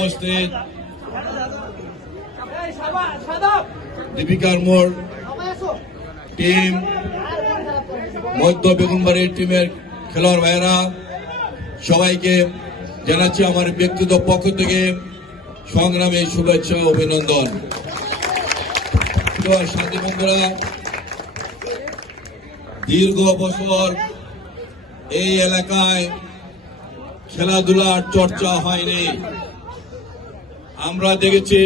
উপস্থিত। দীপিকার মোড়। টিম, মধ্য বেগুনবাড়ির টিমের খেলোয়াড় ভাইয়েরা, সবাইকে জানাচ্ছি আমার ব্যক্তিগত পক্ষ থেকে সংগ্রামে শুভেচ্ছা অভিনন্দন। সাথী বন্ধুরা, দীর্ঘ বছর এই এলাকায় খেলাধুলার চর্চা হয়নি। আমরা দেখেছি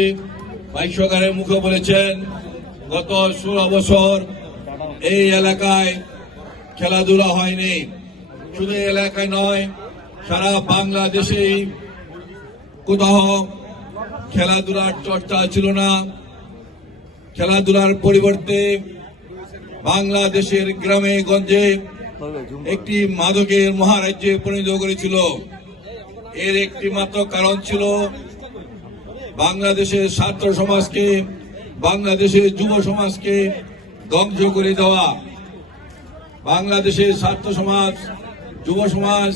ভাই সরকারের মুখে বলেছেন, গত ষোলো বছর এই এলাকায় খেলাধুলা হয়নি। শুধু এলাকায় নয়, সারা বাংলাদেশেই কোথাও খেলাধুলার চর্চা ছিল না। খেলাধুলার পরিবর্তে বাংলাদেশের গ্রামে গঞ্জে একটি মাদকের মহারাজ্যে পরিণত করেছিল। এর একটি মাত্র কারণ ছিল বাংলাদেশের ছাত্র সমাজকে, বাংলাদেশের যুব সমাজকে ধ্বংস করে দেওয়া। বাংলাদেশের ছাত্র সমাজ, যুব সমাজ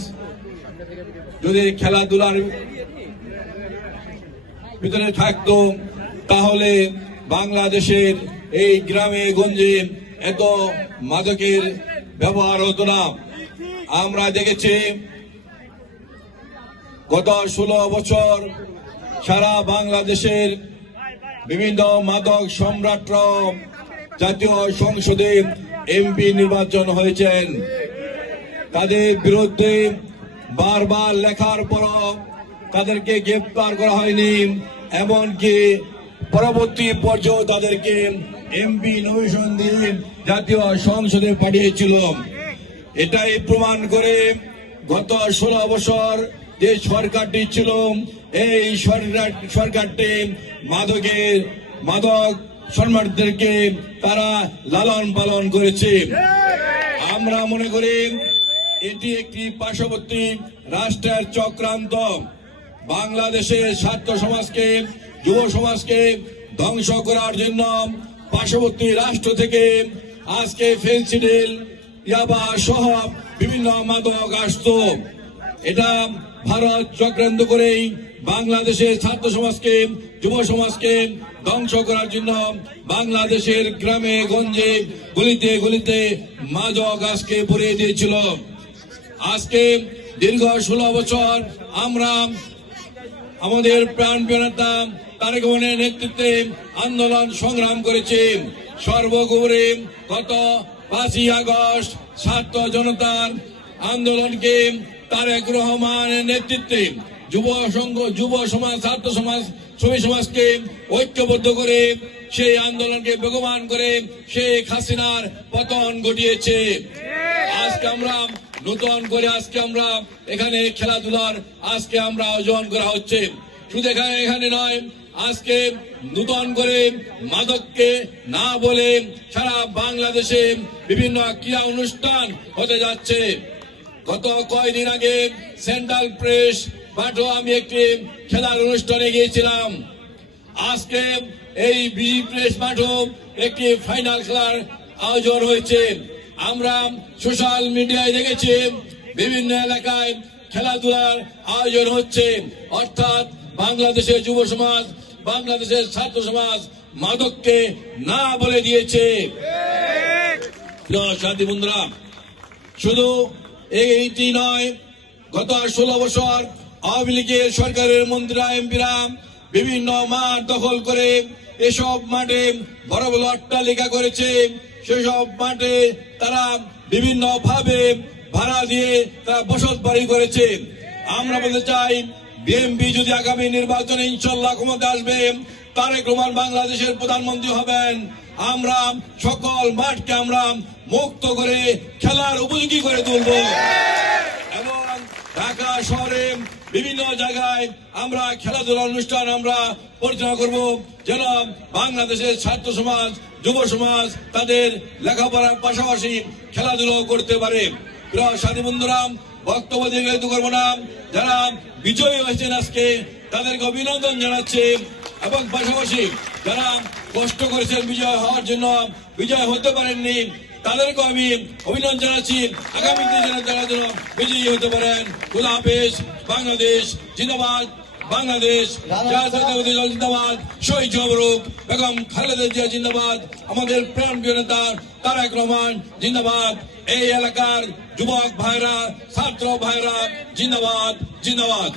যদি খেলাধুলার ভিতরে থাকতো, তাহলে বাংলাদেশের এই গ্রামে গঞ্জে এত মাদকের ব্যবহার হতো না। আমরা দেখেছি, গত ষোলো বছর সারা বাংলাদেশের বিভিন্ন মাদক সম্রাটরা জাতীয় সংসদে এমপি নির্বাচন হয়েছেন। তাদের বিরুদ্ধে বারবার লেখার পরও তাদেরকে গ্রেপ্তার করা হয়নি, এমনকি পরবর্তী পর্যায়ে তাদেরকে এমপি নমিশন দিয়ে জাতীয় সংসদে পাঠিয়েছিল। এটাই প্রমাণ করে গত ষোলো বছর যে সরকারটি ছিল, এই সরকার, সরকারটি মাদকের মাদক সম্রাটদেরকে তারা লালন পালন করেছে। আমরা মনে করি এটি একটি পার্শ্ববর্তী রাষ্ট্রের চক্রান্ত। বাংলাদেশের ছাত্র সমাজকে, যুব সমাজকে ধ্বংস করার জন্য পার্শ্ববর্তী রাষ্ট্র থেকে আজকে ফেন্সিডিল, ইয়াবা সহ বিভিন্ন মাদক আসতো। এটা ভারত চক্রান্ত করেই বাংলাদেশের ছাত্র সমাজকে, যুব সমাজকে ধ্বংস করার জন্য বাংলাদেশের গ্রামে, গঞ্জে, গলিতে গলিতে মাদক আজকে ভরিয়ে দিয়েছিল। আজকে দীর্ঘ ষোলো বছর আমরা আমাদের প্রাণ নেতা তারেক রহমানের নেতৃত্বে আন্দোলন সংগ্রাম করেছে। সর্বোপরি গত পাঁচই আগস্ট ছাত্র জনতার আন্দোলনকে তারেক রহমানের নেতৃত্বে যুব সংঘ, যুব সমাজ, ছাত্র সমাজ শ্রমিক সমাজকে ঐক্যবদ্ধ করে সেই আন্দোলনকে বেগবান করে শেখ হাসিনার পতন ঘটিয়েছে। আজকে আমরা নতুন করে আজকে আমরা এখানে খেলাধুলার আজকে আমরা আয়োজন করা হচ্ছে। শুধু এখানে এখানে নয়, আজকে নতুন করে মাদককে না বলে সারা বাংলাদেশে বিভিন্ন ক্রীড়া অনুষ্ঠান হতে যাচ্ছে। গত কয়েকদিন আগে সেন্ট্রাল প্রেস মাঠে আমি একটি খেলার অনুষ্ঠানে গিয়েছিলাম। আজকে এই বিজি প্রেস মাঠেও একটি ফাইনাল খেলার আয়োজন হয়েছে। আমরা সোশ্যাল মিডিয়ায় দেখেছি বিভিন্ন এলাকায় খেলাধুলার আয়োজন হচ্ছে। অর্থাৎ বাংলাদেশের যুব সমাজ বাংলাদেশের ছাত্র সমাজ মাদককে না বলে দিয়েছে। সাথী বন্ধুরা শুধু এইটি নয়, গত ষোলো বছর আওয়ামী লীগের সরকারের মন্ত্রীরা এমপিরা বিভিন্ন মাঠ দখল করে এসব মাঠে বড় বড় অট্টালিকা করেছে। সেসব মাঠে তারা বিভিন্ন ভাবে ভাড়া দিয়ে তারা বসত বাড়ি করেছে। আমরা বলতে চাই বিএমপি যদি আগামী নির্বাচনে ইনশাল্লাহ ক্ষমতা আসবে, তারেক রহমান বাংলাদেশের প্রধানমন্ত্রী হবেন। আমরা সকল মাঠকে আমরা মুক্ত করে খেলার উপযোগী করে তুলব। এবং ঢাকা শহরে বিভিন্ন জায়গায় আমরা খেলাধুলা অনুষ্ঠান আমরা পরিচালনা করব। যেন বাংলাদেশের ছাত্র সমাজ, যুব সমাজ তাদের লেখাপড়ার পাশাপাশি খেলাধুলো করতে পারে। প্রিয় সাথী বন্ধুরা, বক্তব্য দীর্ঘায়িত করব না। যারা বিজয়ী হয়েছেন আজকে। তাদেরকে অভিনন্দন জানাচ্ছে এবং পাশাপাশি যারা কষ্ট করেছেন বিজয় হওয়ার জন্য, বিজয় হতে পারেননি তাদেরকে আমি অভিনন্দন জানাচ্ছি। আগামী দিনে তারা যেন বিজয়ী হতে পারেন, খুদা বাংলাদেশ জিন্দাবাদ বাংলাদেশ জিন্দাবাদ, শহীদ জবরুক বেগম খালেদা জিয়া জিন্দাবাদ, আমাদের প্রাণ নেতা তারেক রহমান জিন্দাবাদ। এই এলাকার যুবক ভাইরা ছাত্র ভাইরা জিন্দাবাদ জিন্দাবাদ